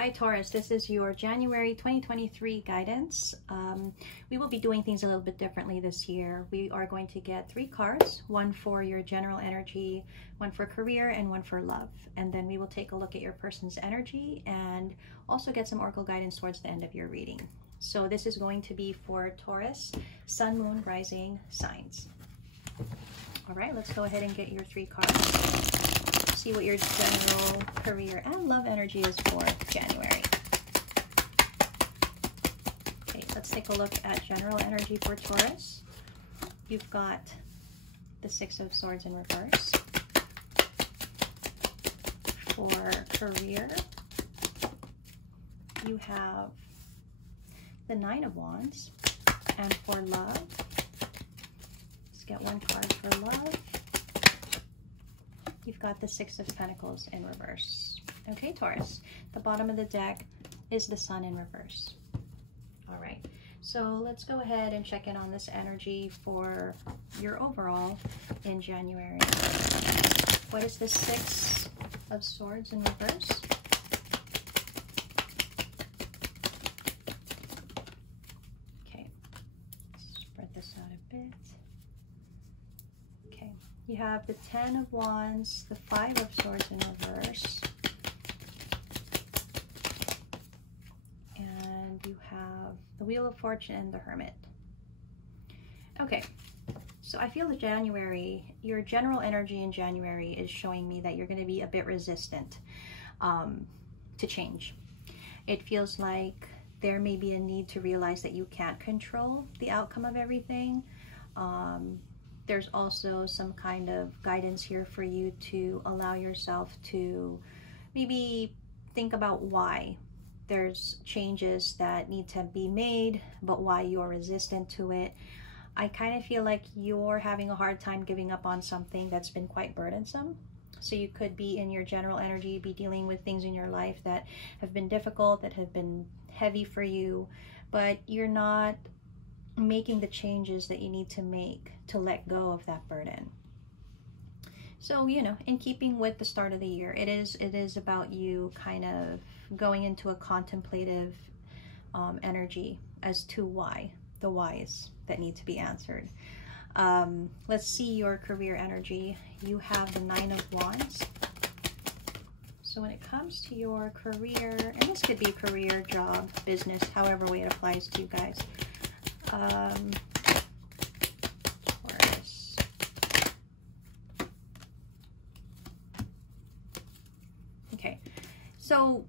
Hi Taurus, this is your January 2023 guidance. We will be doing things a little bit differently this year. We are going to get 3 cards, one for your general energy, one for career, and one for love. And then we will take a look at your person's energy and also get some oracle guidance towards the end of your reading. So this is going to be for Taurus, Sun, Moon, Rising signs. All right, let's go ahead and get your 3 cards. See what your general career and love energy is for January. Okay, let's take a look at general energy for Taurus. You've got the 6 of Swords in reverse. For career, you have the 9 of Wands. And for love, let's get 1 card for love. You've got the 6 of Pentacles in reverse. Okay, Taurus, the bottom of the deck is the Sun in reverse. All right, so let's go ahead and check in on this energy for your overall in January. What is the 6 of Swords in reverse? Okay, let's spread this out a bit. You have the 10 of Wands, the 5 of Swords in reverse, and you have the Wheel of Fortune and the Hermit. Okay, so I feel that January, your general energy in January is showing me that you're going to be a bit resistant to change. It feels like there may be a need to realize that you can't control the outcome of everything. There's also some kind of guidance here for you to allow yourself to maybe think about why there's changes that need to be made, but why you're resistant to it. I kind of feel like you're having a hard time giving up on something that's been quite burdensome. So you could be in your general energy, be dealing with things in your life that have been difficult, that have been heavy for you, but you're not making the changes that you need to make to let go of that burden. So, you know, in keeping with the start of the year, it is about you kind of going into a contemplative energy as to why, the whys that need to be answered. Let's see your career energy. You have the 9 of Wands. So when it comes to your career, and this could be career, job, business, however way it applies to you guys. Taurus. Okay, so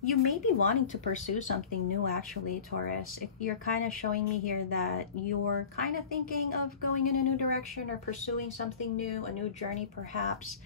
you may be wanting to pursue something new actually, Taurus. If you're kind of showing me here that you're kind of thinking of going in a new direction or pursuing something new, a new journey perhaps.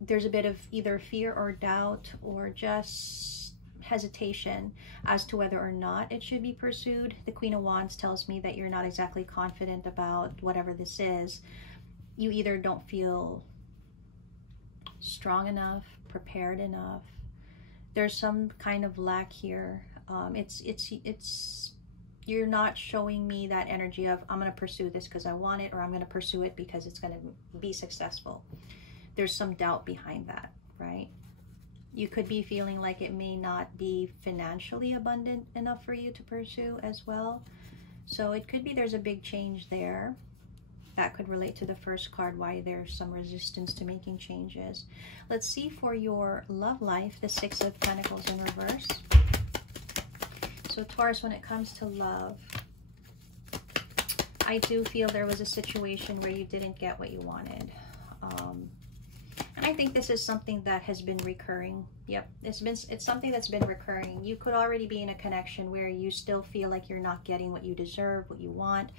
There's a bit of either fear or doubt or just hesitation as to whether or not it should be pursued. The Queen of Wands tells me that you're not exactly confident about whatever this is. You either don't feel strong enough, prepared enough. There's some kind of lack here. You're not showing me that energy of I'm going to pursue this because I want it, or I'm going to pursue it because it's going to be successful. There's some doubt behind that, right? You could be feeling like it may not be financially abundant enough for you to pursue as well. So it could be there's a big change there. That could relate to the first card, why there's some resistance to making changes. Let's see for your love life, the 6 of Pentacles in reverse. So Taurus, when it comes to love, I do feel there was a situation where you didn't get what you wanted. And I think this is something that has been recurring. Yep, it's something that's been recurring. You could already be in a connection where you still feel like you're not getting what you deserve, what you want.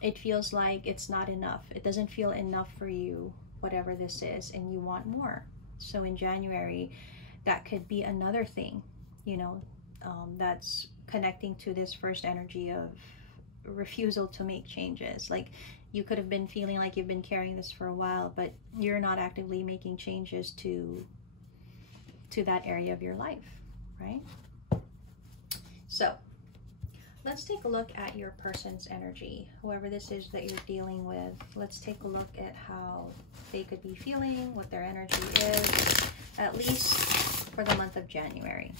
It feels like it's not enough. It doesn't feel enough for you, whatever this is, and you want more. So in January, that could be another thing, you know, that's connecting to this first energy of refusal to make changes. Like you could have been feeling like you've been carrying this for a while, but you're not actively making changes to that area of your life, right? So let's take a look at your person's energy, whoever this is that you're dealing with. Let's take a look at how they could be feeling, what their energy is, at least for the month of January.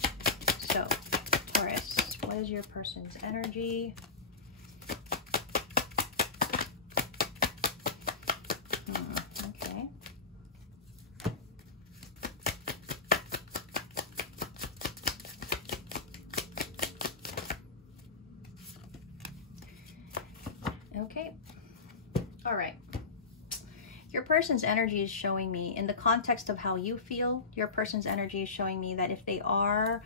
So, Taurus, what is your person's energy? Okay. Okay. All right. Your person's energy is showing me, in the context of how you feel, your person's energy is showing me that if they are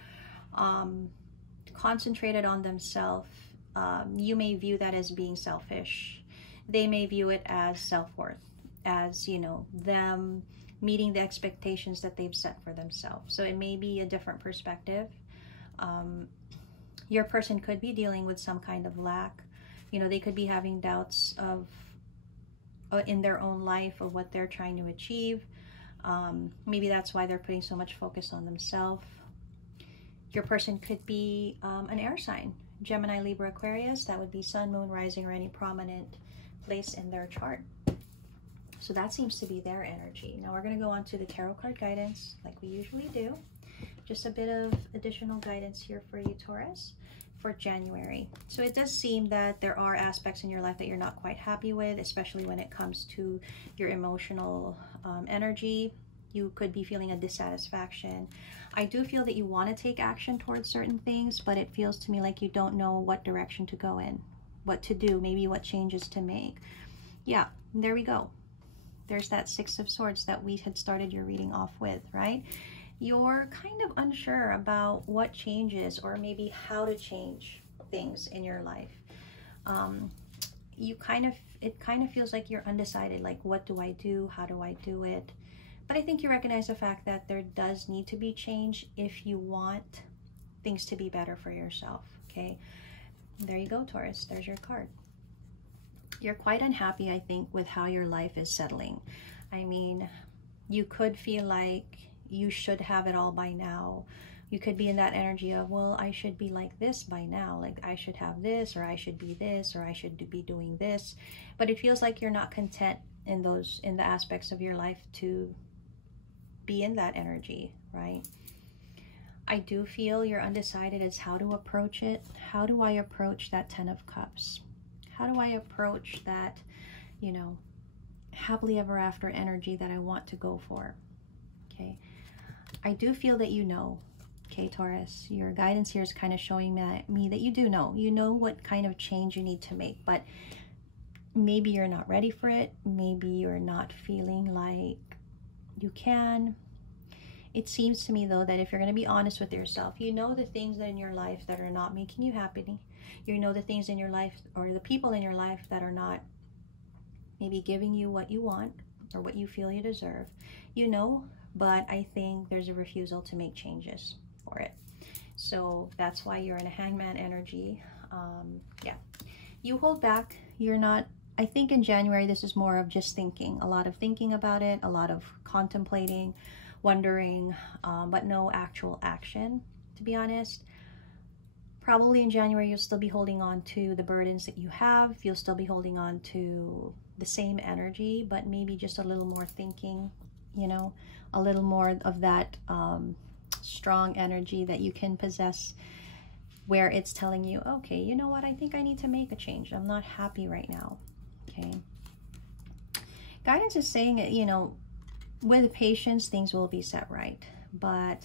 concentrated on themselves, you may view that as being selfish. They may view it as self-worth, as, you know, them meeting the expectations that they've set for themselves. So it may be a different perspective. Your person could be dealing with some kind of lack. You know, they could be having doubts of in their own life of what they're trying to achieve. Maybe that's why they're putting so much focus on themselves. Your person could be an air sign, Gemini, Libra, Aquarius. That would be Sun, Moon, Rising, or any prominent place in their chart. So that seems to be their energy. Now we're going to go on to the tarot card guidance like we usually do. Just a bit of additional guidance here for you, Taurus, for January. So it does seem that there are aspects in your life that you're not quite happy with, especially when it comes to your emotional energy. You could be feeling a dissatisfaction. I do feel that you want to take action towards certain things, but it feels to me like you don't know what direction to go in, what to do, maybe what changes to make. Yeah, there we go. There's that Six of Swords that we had started your reading off with, right? You're kind of unsure about what changes or maybe how to change things in your life. It kind of feels like you're undecided, like, what do I do? How do I do it? But I think you recognize the fact that there does need to be change if you want things to be better for yourself, okay? There you go, Taurus. There's your card. You're quite unhappy, I think, with how your life is settling. I mean, you could feel like you should have it all by now. You could be in that energy of, well, I should be like this by now. Like, I should have this, or I should be this, or I should be doing this. But it feels like you're not content in the aspects of your life to be in that energy, right? I do feel you're undecided as how to approach it. How do I approach that 10 of Cups? How do I approach that, you know, happily ever after energy that I want to go for? Okay. I do feel that you know, okay, Taurus, your guidance here is kind of showing me that you do know. You know what kind of change you need to make, but maybe you're not ready for it. Maybe you're not feeling like you can. It seems to me, though, that if you're going to be honest with yourself, you know the things in your life that are not making you happy. You know the things in your life or the people in your life that are not maybe giving you what you want or what you feel you deserve. You know, but I think there's a refusal to make changes for it. So that's why you're in a hangman energy. Yeah, you hold back. You're not, I think in January, this is more of just thinking, a lot of thinking about it, a lot of contemplating, wondering, but no actual action, to be honest. Probably in January, you'll still be holding on to the burdens that you have. You'll still be holding on to the same energy, but maybe just a little more thinking, you know, a little more of that strong energy that you can possess, where it's telling you, okay, you know what, I think I need to make a change. I'm not happy right now, okay? Guidance is saying, you know, with patience, things will be set right. But,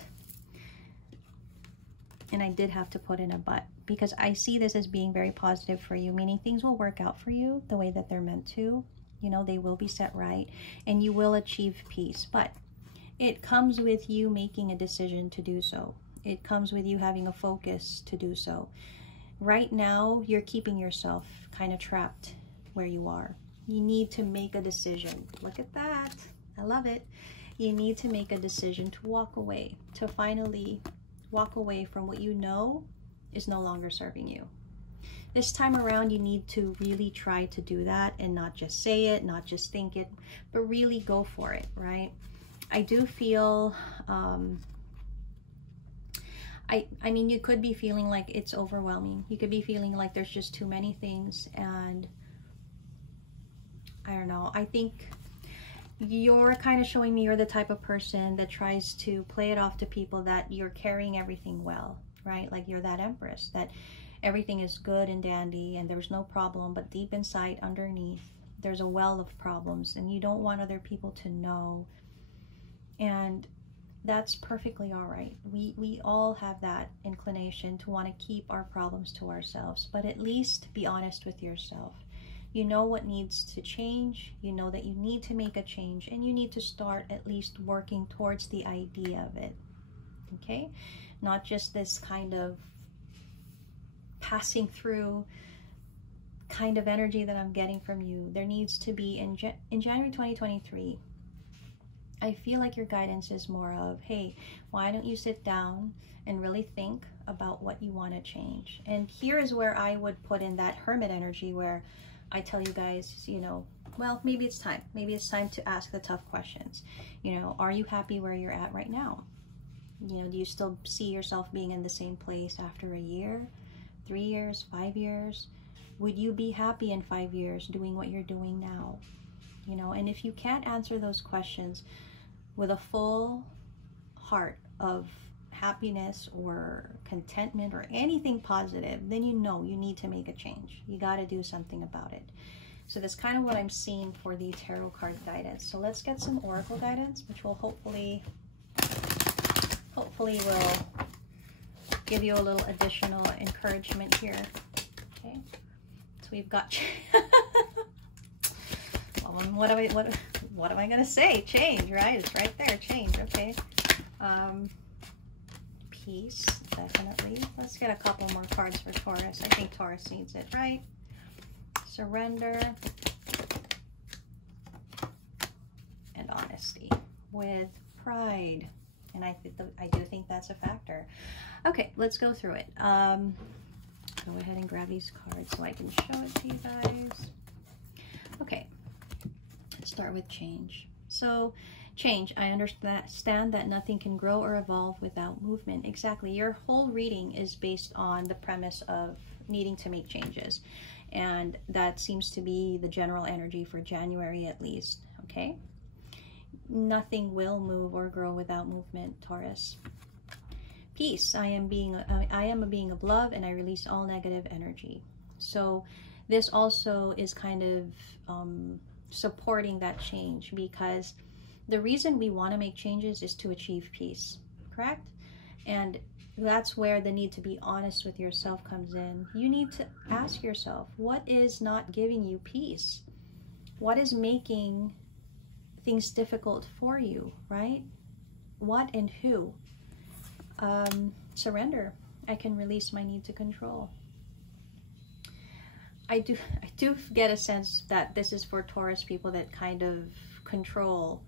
and I did have to put in a but, because I see this as being very positive for you, meaning things will work out for you the way that they're meant to. You know, they will be set right, and you will achieve peace. But it comes with you making a decision to do so. It comes with you having a focus to do so. Right now, you're keeping yourself kind of trapped where you are. You need to make a decision. Look at that. I love it. You need to make a decision to walk away, to finally walk away from what you know is no longer serving you. This time around, you need to really try to do that and not just say it, not just think it, but really go for it, right? I do feel, I mean, you could be feeling like it's overwhelming. You could be feeling like there's just too many things, and I don't know. I think you're kind of showing me you're the type of person that tries to play it off to people that you're carrying everything well, right? Like you're that empress, that everything is good and dandy and there's no problem, but deep inside, underneath, there's a well of problems and you don't want other people to know. And that's perfectly all right. We all have that inclination to want to keep our problems to ourselves, but at least be honest with yourself. You know what needs to change, you know that you need to make a change, and you need to start at least working towards the idea of it, okay? Not just this kind of passing through kind of energy that I'm getting from you. There needs to be, in January 2023, I feel like your guidance is more of, hey, why don't you sit down and really think about what you want to change? And here is where I would put in that hermit energy where I tell you guys, you know, well, maybe it's time. Maybe it's time to ask the tough questions. You know, are you happy where you're at right now? You know, do you still see yourself being in the same place after a year, 3 years, 5 years? Would you be happy in 5 years doing what you're doing now? You know, and if you can't answer those questions with a full heart of happiness or contentment or anything positive, then you know you need to make a change. You got to do something about it. So that's kind of what I'm seeing for the tarot card guidance. So let's get some oracle guidance, which will hopefully will give you a little additional encouragement here. Okay, so we've got what am I gonna say? Change, right? It's right there. Change. Okay. Peace, definitely. Let's get a couple more cards for Taurus. I think Taurus needs it, right? Surrender and honesty with pride. And I do think that's a factor. Okay, let's go through it. Go ahead and grab these cards so I can show it to you guys. Okay, let's start with change. So change, I understand that nothing can grow or evolve without movement. Exactly. Your whole reading is based on the premise of needing to make changes. And that seems to be the general energy for January at least. Okay. Nothing will move or grow without movement, Taurus. Peace. I am a being of love and I release all negative energy. So this also is kind of supporting that change, because the reason we want to make changes is to achieve peace, correct? And that's where the need to be honest with yourself comes in. You need to ask yourself, what is not giving you peace? What is making things difficult for you, right? What and who? Surrender. I can release my need to control. I do get a sense that this is for Taurus people that kind of control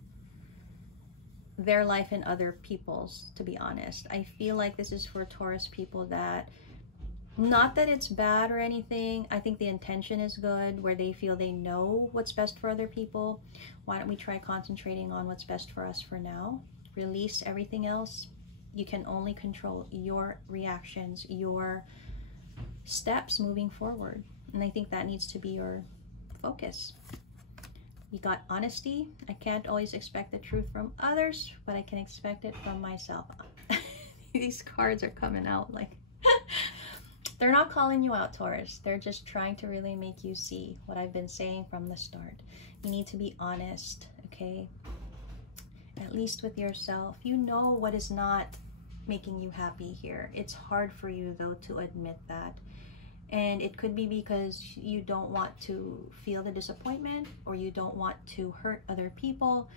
their life and other people's, to be honest. I feel like this is for Taurus people that, not that it's bad or anything, I think the intention is good, where they feel they know what's best for other people. Why don't we try concentrating on what's best for us for now? Release everything else. You can only control your reactions, your steps moving forward. And I think that needs to be your focus. You got honesty. I can't always expect the truth from others, but I can expect it from myself. These cards are coming out like they're not calling you out, Taurus. They're just trying to really make you see what I've been saying from the start. You need to be honest, okay? At least with yourself. You know what is not making you happy here. It's hard for you though to admit that. And it could be because you don't want to feel the disappointment, or you don't want to hurt other people.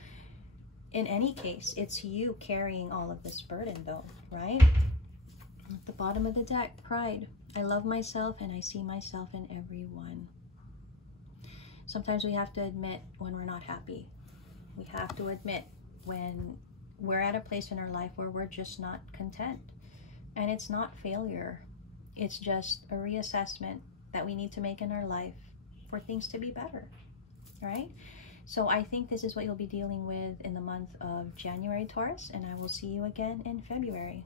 In any case, it's you carrying all of this burden though, right? At the bottom of the deck, pride. I love myself and I see myself in everyone. Sometimes we have to admit when we're not happy. We have to admit when we're at a place in our life where we're just not content. And it's not failure. It's just a reassessment that we need to make in our life for things to be better, right? So I think this is what you'll be dealing with in the month of January, Taurus, and I will see you again in February.